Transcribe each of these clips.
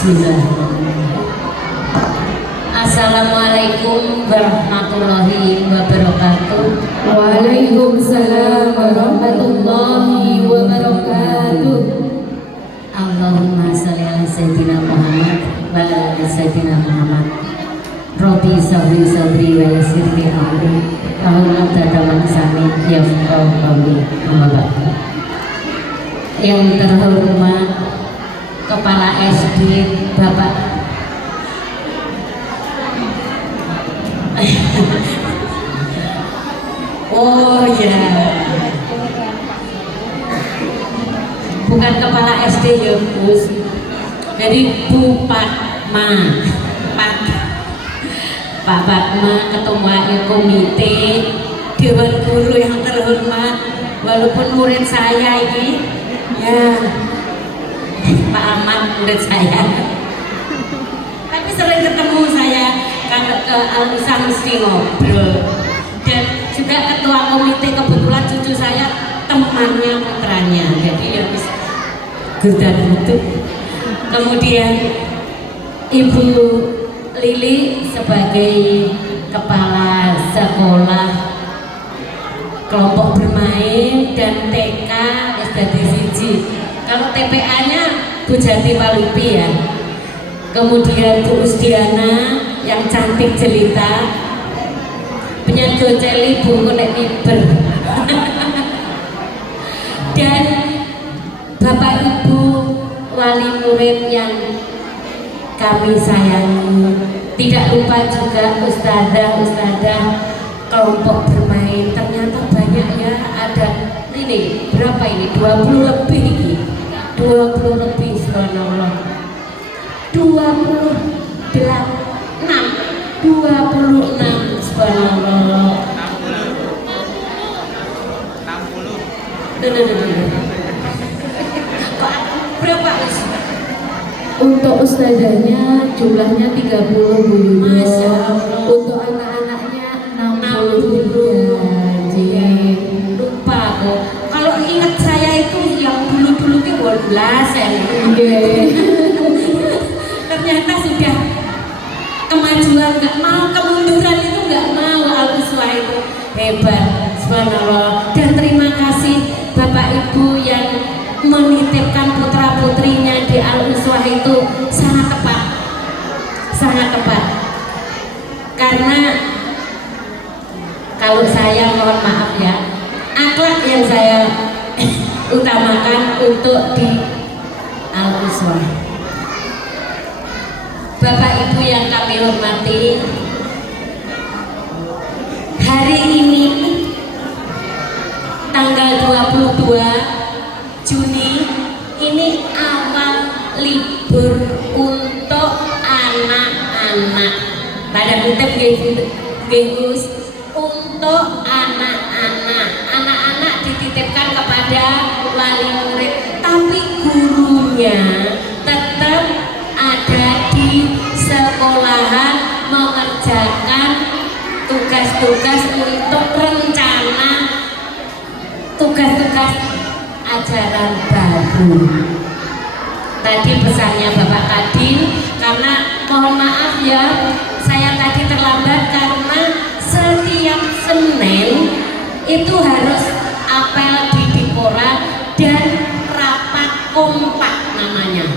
Bismillahirrahmanirrahim. Assalamualaikum warahmatullahi wabarakatuh. Waalaikumsalam warahmatullahi wabarakatuh. Allahumma sholli ala sayyidina Muhammad wa ala sayyidina Muhammad. Rabbi sholli sabri wa yassir li amri wahlul 'uqdatam min lisani yafqahu qawli. Amma ba'du. Yang terhormat Kepala SD Bapak oh ya, bukan Kepala SD ya Gus, jadi Bu Patma, Pak Patma, Ketua Komite Dewan Guru yang terhormat, walaupun murid saya ini ya Pak Ahmad murid saya, tapi sering ketemu saya kalau ke Al-Usa mesti ngobrol. Dan juga ketua komite kebetulan cucu saya temannya putranya, jadi ya bisa gerdan itu. Kemudian Ibu Lili sebagai kepala sekolah kelompok bermain dan TK SD Siji. Kalau TPA-nya Bu Jati Palupi ya. Kemudian Bu Usdiana yang cantik jelita, penyanyi celi Bu Kunek Miber. Dan Bapak Ibu wali murid yang kami sayangi, tidak lupa juga ustazah kelompok bermain. Ternyata banyak ya, ada ini berapa ini, 20 lebih ini, 20 lebih, subhanallah, 26 subhanallah. 60 berapa? Untuk ustazahnya jumlahnya 30 Bu Yuno. Masya Allah. Untuk anak-anaknya 63. Lupa kok. Kalau ingat saya itu yang dulu-dulu itu 12 ya. Ternyata sudah kemajuan, nggak mau, kemunduran itu nggak mau. Al-Uswa itu hebat, subhanallah. Dan terima kasih Bapak Ibu yang menitipkan putra putrinya di Al-Uswa itu sangat tepat, sangat tepat. Karena kalau saya mohon maaf ya, akhlak yang saya utamakan untuk di Al-Uswa. Bapak Ibu yang kami hormati, hari ini tanggal 22 Juni ini awal libur untuk anak-anak. Pada kutip Gus, untuk anak-anak dititipkan kepada wali murid, tapi gurunya tetap ada di sekolahan mengerjakan tugas-tugas untuk rencana tugas-tugas ajaran baru. Tadi pesannya Bapak Kadin, karena mohon maaf ya, saya tadi terlambat karena setiap Senin itu harus apel di Dipora dan rapat kompak namanya.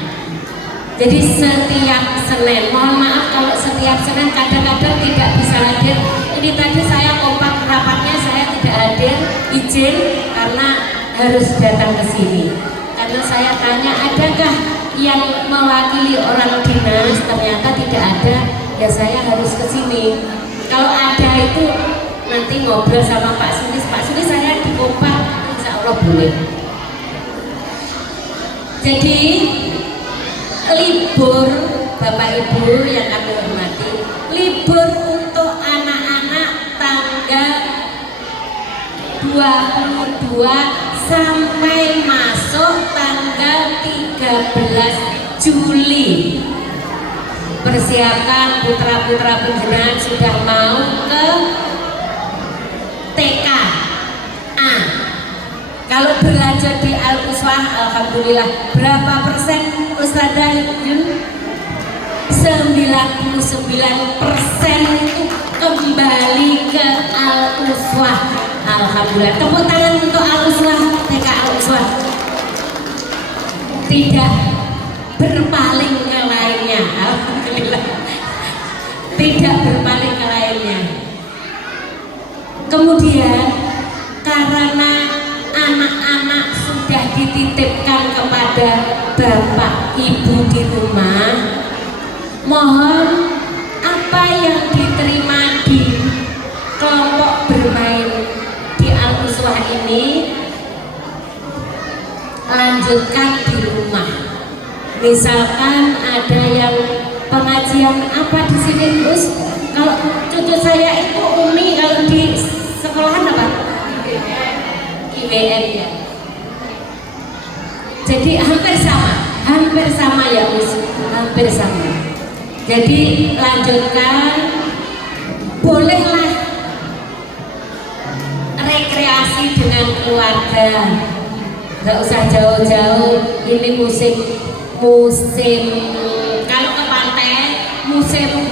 Jadi setiap Senin, mohon maaf kalau setiap Senin kadang-kadang tidak bisa hadir. Ini tadi saya kompak rapatnya, saya tidak hadir, izin karena harus datang ke sini. Karena saya tanya adakah yang mewakili orang dinas, ternyata tidak ada. Ya saya harus ke sini. Kalau ada itu nanti ngobrol sama Pak Sulis. Pak Sulis saya di kompak, insya Allah boleh. Jadi libur Bapak Ibu yang kami hormati, libur untuk anak-anak tanggal 22 sampai masuk tanggal 13 Juli. Persiapkan putra-putra penjenengan sudah mau ke TK A. Kalau belajar di Al-Uswah, alhamdulillah berapa persen Ustazah Yun? 99% itu kembali ke Al-Uswah. Alhamdulillah, tepuk tangan untuk Al-Uswah, TK Al-Uswah. Tidak berpaling ke lainnya, alhamdulillah. Tidak berpaling ke lainnya. Kemudian karena anak-anak sudah dititipkan kepada bapak ibu di rumah, mohon apa yang diterima di kelompok bermain di Al-Uswah ini lanjutkan di rumah. Misalkan ada yang pengajian apa di sini, Gus? Kalau cucu saya itu Umi, kalau di sekolahan apa? IWN ya. Jadi hampir sama ya, Gus, hampir sama. Jadi lanjutkan, bolehlah rekreasi dengan keluarga, nggak usah jauh-jauh. Ini musim kalau ke pantai musim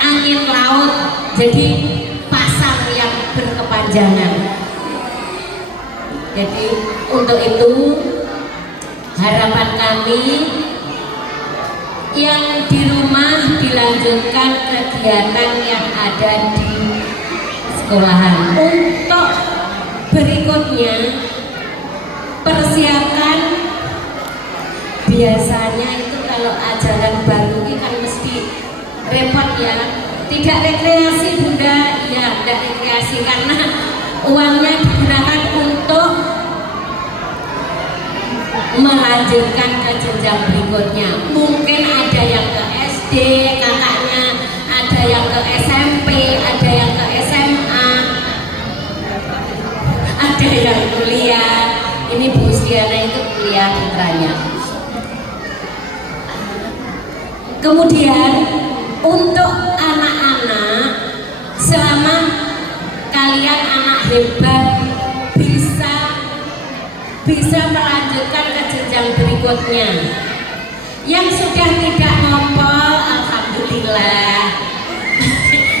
angin laut, jadi pasang yang berkepanjangan. Jadi untuk itu harapan kami yang di rumah dilanjutkan kegiatan yang ada di sekolahan. Untuk berikutnya persiapan, biasanya itu kalau ajaran baru ini kan mesti repot ya. Tidak rekreasi Bunda, ya tidak rekreasi karena uangnya digunakan untuk melanjutkan ke jenjang berikutnya. Mungkin ada yang ke SD kakaknya, ada yang ke SMP, ada yang ke SMA, ada yang kuliah. Ini Bu Siana itu kuliah putranya. Kemudian untuk anak-anak, selama kalian anak hebat bisa melanjutkan ke jenjang berikutnya. Yang sudah tidak ngompol, alhamdulillah.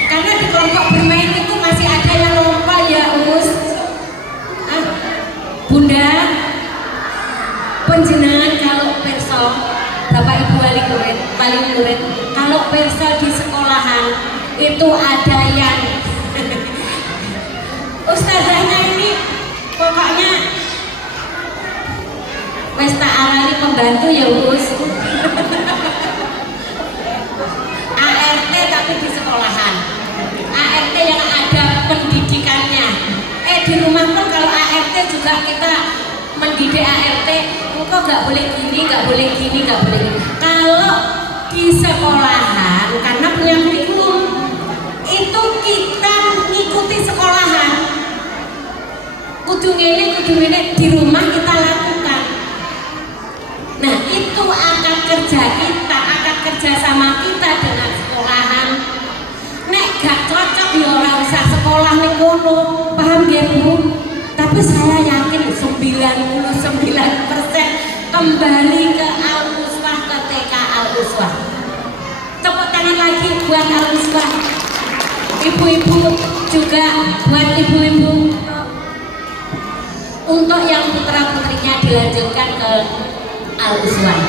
Karena di kelompok bermain itu masih ada yang ngompol ya, Us. Bunda, penjenengan kalau perso, Bapak Ibu wali murid, kalau perso di sekolahan itu ada yang ustazahnya ini pokoknya wes tak arani pembantu ya, Gus. ART tapi di sekolahan, ART yang ada pendidikannya. Di rumah pun kalau ART juga kita mendidik ART, engkau nggak boleh gini, nggak boleh gini, nggak boleh gini. Kalau di sekolahan karena punya kurikulum itu kita mengikuti sekolahan, kudu ngene di rumah kita lakukan. Nah itu akan kerja kita, akan kerja sama kita dengan sekolahan. Nek gak cocok ya ora usah sekolah ning kono, paham nggih Bu? Tapi saya yakin 99% kembali ke Al-Uswah, ke TK Al-Uswah. Tepuk tangan lagi buat Al-Uswah. Ibu-ibu juga buat ibu-ibu. Untuk yang putra-putrinya dilanjutkan ke Al-Uswah.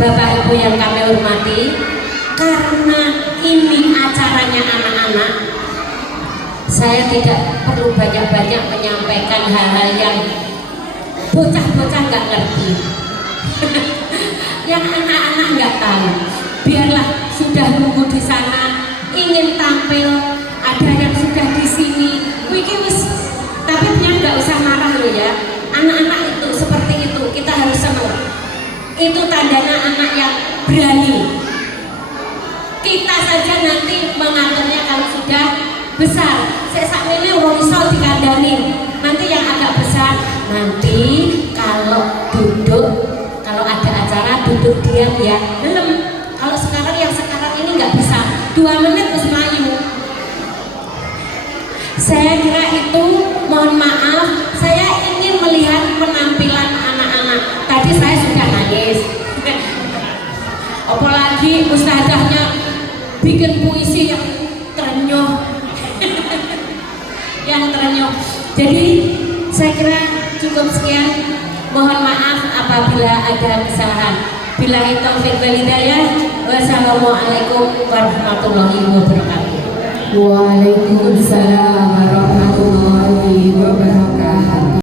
Bapak Ibu yang kami hormati, karena ini acaranya anak-anak, saya tidak perlu banyak-banyak menyampaikan hal-hal yang bocah-bocah nggak ngerti. Yang anak-anak nggak tahu, biarlah sudah nunggu di sana, ingin tampil, ada yang sudah di sini, tapi nggak usah marah loh ya. Anak-anak itu seperti itu, kita harus senang. Itu tandanya anak yang berani. Kita saja nanti mengaturnya kalau sudah besar. Saya saat ini urusan dikandani. Nanti yang agak besar, nanti kalau duduk, kalau ada acara duduk diam ya. Belum. Kalau sekarang yang sekarang ini nggak bisa. 2 menit terus melayu. Saya kira itu, mohon maaf, saya ingin melihat penampilan anak-anak. Tadi saya sudah nangis. Jadi saya kira cukup sekian. Mohon maaf apabila ada kesalahan. Billahi taufik wal hidayah. Wassalamualaikum warahmatullahi wabarakatuh. Waalaikumsalam warahmatullahi wabarakatuh.